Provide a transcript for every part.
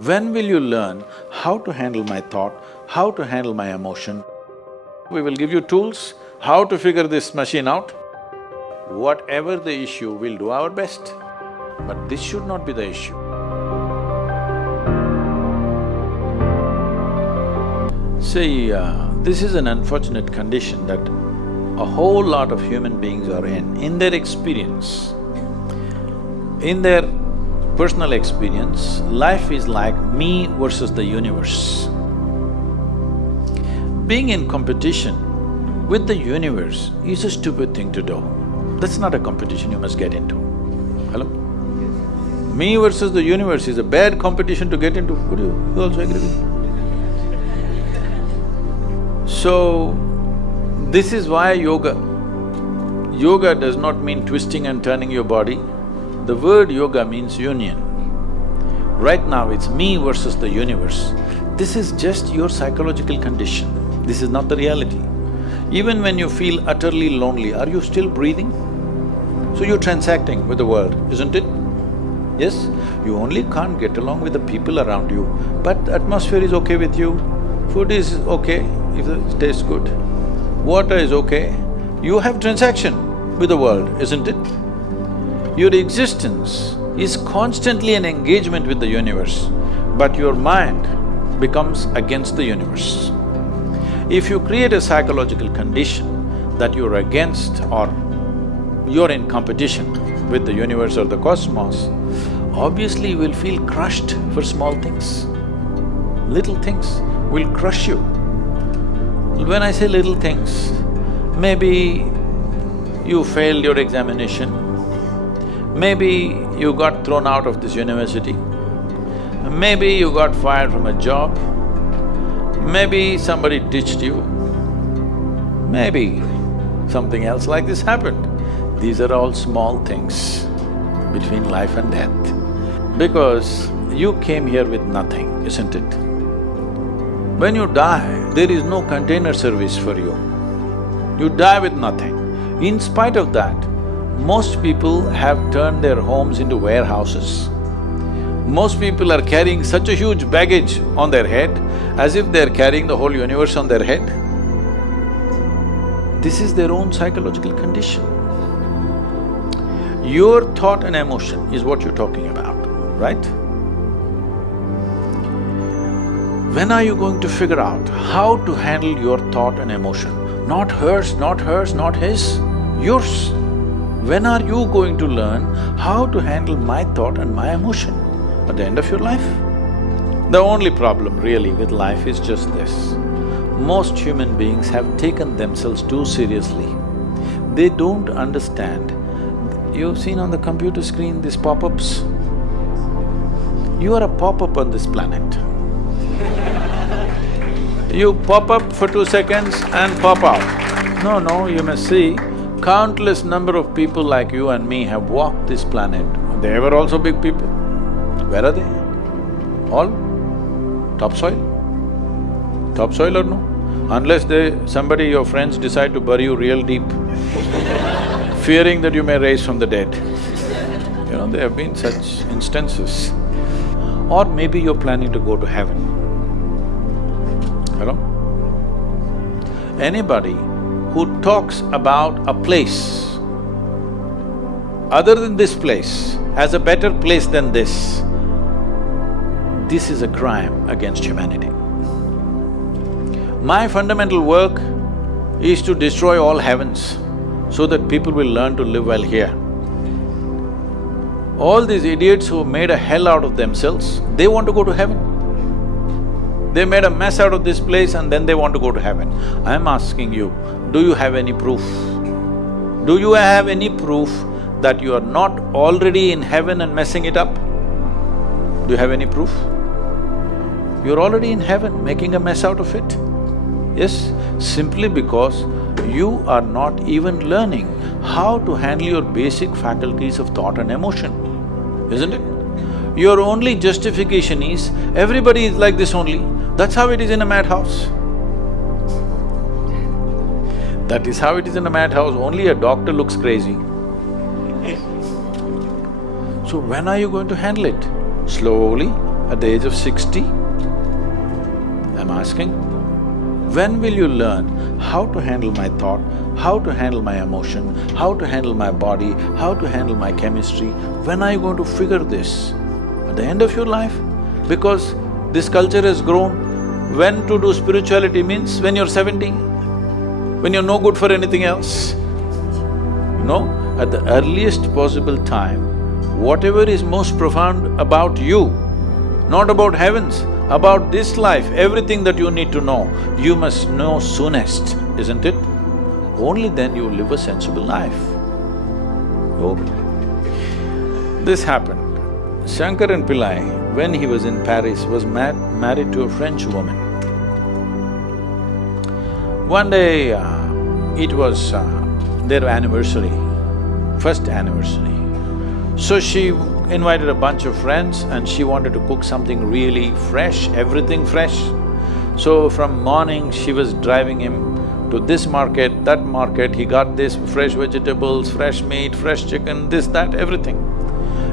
When will you learn how to handle my thought, how to handle my emotion? We will give you tools, how to figure this machine out. Whatever the issue, we'll do our best. But this should not be the issue. See, this is an unfortunate condition that a whole lot of human beings are in their experience. In their personal experience, life is like me versus the universe. Being in competition with the universe is a stupid thing to do. That's not a competition you must get into. Hello? Me versus the universe is a bad competition to get into. Would you also agree with me? So, this is why yoga. Yoga does not mean twisting and turning your body. The word yoga means union. Right now it's me versus the universe. This is just your psychological condition. This is not the reality. Even when you feel utterly lonely, are you still breathing? So you're transacting with the world, isn't it? Yes? You only can't get along with the people around you, but atmosphere is okay with you, food is okay if it tastes good, water is okay. You have transaction with the world, isn't it? Your existence is constantly an engagement with the universe, but your mind becomes against the universe. If you create a psychological condition that you're against or you're in competition with the universe or the cosmos, obviously you will feel crushed for small things. Little things will crush you. When I say little things, maybe you failed your examination, maybe you got thrown out of this university, maybe you got fired from a job, maybe somebody ditched you, maybe something else like this happened. These are all small things between life and death, because you came here with nothing, isn't it? When you die, there is no container service for you. You die with nothing. In spite of that, most people have turned their homes into warehouses. Most people are carrying such a huge baggage on their head as if they're carrying the whole universe on their head. This is their own psychological condition. Your thought and emotion is what you're talking about, right? When are you going to figure out how to handle your thought and emotion? Not hers, not hers, not his, yours. When are you going to learn how to handle my thought and my emotion? At the end of your life? The only problem really with life is just this. Most human beings have taken themselves too seriously. They don't understand. You've seen on the computer screen these pop-ups? You are a pop-up on this planet. You pop up for 2 seconds and pop out. No, you must see, countless number of people like you and me have walked this planet. They were also big people. Where are they? All topsoil? Topsoil or no? Unless somebody, your friends decide to bury you real deep, fearing that you may rise from the dead. You know, there have been such instances. Or maybe you're planning to go to heaven. Hello? Anybody who talks about a place other than this place as a better place than this is a crime against humanity. My fundamental work is to destroy all heavens so that people will learn to live well here. All these idiots who made a hell out of themselves, they want to go to heaven. They made a mess out of this place and then they want to go to heaven. I'm asking you, do you have any proof? Do you have any proof that you are not already in heaven and messing it up? Do you have any proof? You're already in heaven, making a mess out of it. Yes, simply because you are not even learning how to handle your basic faculties of thought and emotion, isn't it? Your only justification is, everybody is like this only, that's how it is in a madhouse. That is how it is in a madhouse, only a doctor looks crazy. So when are you going to handle it? Slowly, At the age of 60? I'm asking. When will you learn how to handle my thought, how to handle my emotion, how to handle my body, how to handle my chemistry? When are you going to figure this? At the end of your life? Because this culture has grown. When to do spirituality means when you're 70, when you're no good for anything else. No, at the earliest possible time, whatever is most profound about you, not about heavens, about this life, everything that you need to know, you must know soonest, isn't it? Only then you live a sensible life. Oh. This happened. Shankaran Pillai, when he was in Paris, was married to a French woman. One day, it was their anniversary, first anniversary. So she invited a bunch of friends and she wanted to cook something really fresh, everything fresh. So from morning, she was driving him to this market, that market, he got this fresh vegetables, fresh meat, fresh chicken, this, that, everything.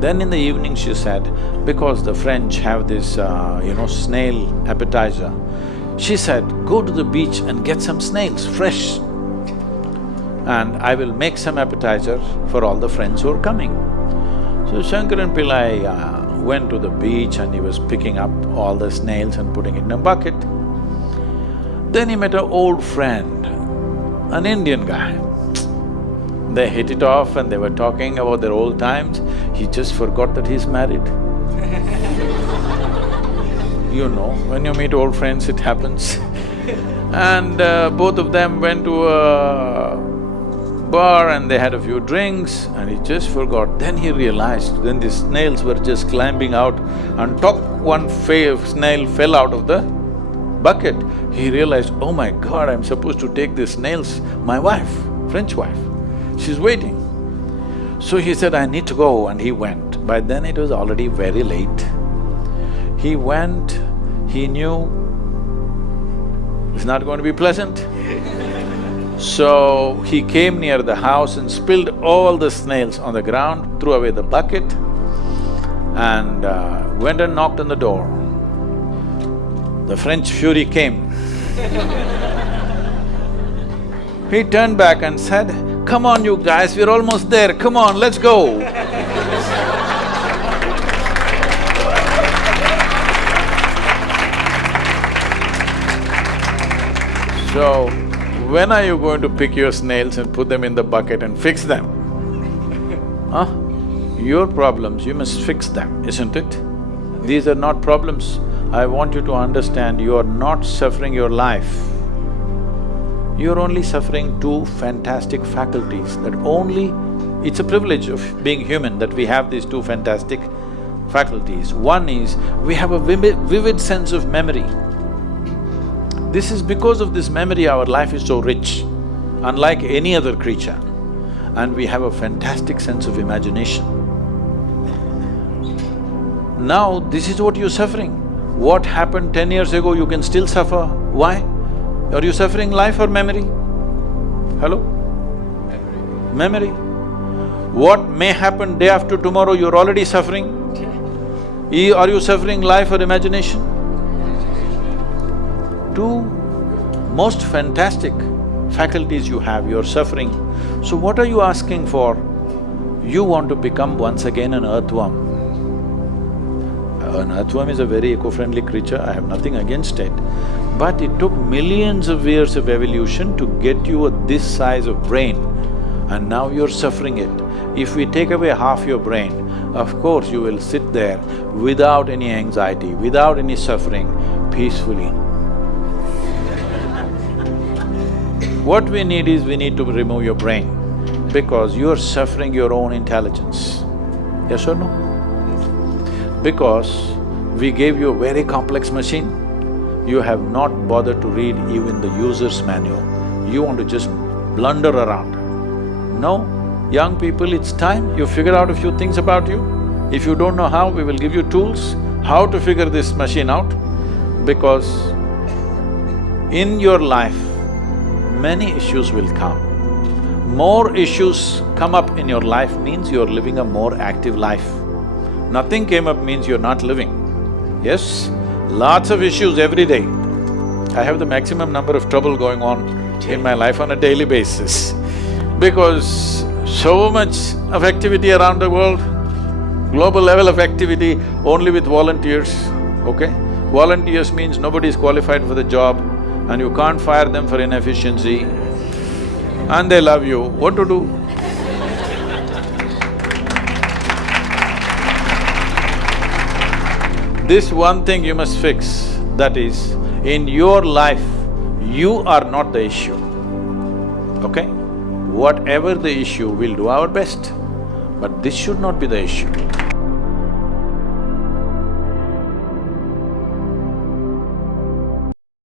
Then in the evening she said, because the French have this, snail appetizer, she said, go to the beach and get some snails, fresh, and I will make some appetizer for all the friends who are coming. So Shankaran Pillai went to the beach and he was picking up all the snails and putting it in a bucket. Then he met an old friend, an Indian guy. They hit it off and they were talking about their old times. He just forgot that he's married. You know, when you meet old friends, it happens. And both of them went to a bar and they had a few drinks and he just forgot. Then he realized, then the snails were just climbing out and one snail fell out of the bucket. He realized, oh my God, I'm supposed to take these snails, my wife, French wife, she's waiting. So he said, I need to go, and he went. By then it was already very late. He went, he knew it's not going to be pleasant. So he came near the house and spilled all the snails on the ground, threw away the bucket and went and knocked on the door. The French fury came. He turned back and said, come on you guys, we're almost there, come on, let's go. So, when are you going to pick your snails and put them in the bucket and fix them? Huh? Your problems, you must fix them, isn't it? These are not problems. I want you to understand, you are not suffering your life. You're only suffering two fantastic faculties that only… It's a privilege of being human that we have these two fantastic faculties. One is, we have a vivid sense of memory. This is because of this memory our life is so rich, unlike any other creature. And we have a fantastic sense of imagination. Now, this is what you're suffering. What happened 10 years ago, you can still suffer. Why? Are you suffering life or memory? Hello? Memory. What may happen day after tomorrow, you're already suffering. Are you suffering life or imagination? Two most fantastic faculties you have, you're suffering. So what are you asking for? You want to become once again an earthworm. An earthworm is a very eco-friendly creature, I have nothing against it. But it took millions of years of evolution to get you this size of brain, and now you're suffering it. If we take away half your brain, of course you will sit there without any anxiety, without any suffering, peacefully. What we need is, we need to remove your brain, because you're suffering your own intelligence. Yes or no? Because we gave you a very complex machine, you have not bothered to read even the user's manual. You want to just blunder around. No, young people, it's time you figure out a few things about you. If you don't know how, we will give you tools, how to figure this machine out. Because in your life, many issues will come. More issues come up in your life means you're living a more active life. Nothing came up means you're not living. Yes, lots of issues every day. I have the maximum number of trouble going on in my life on a daily basis because so much of activity around the world, global level of activity only with volunteers, okay? Volunteers means nobody is qualified for the job and you can't fire them for inefficiency and they love you, what to do? This one thing you must fix, that is, in your life, you are not the issue, okay? Whatever the issue, we'll do our best, but this should not be the issue.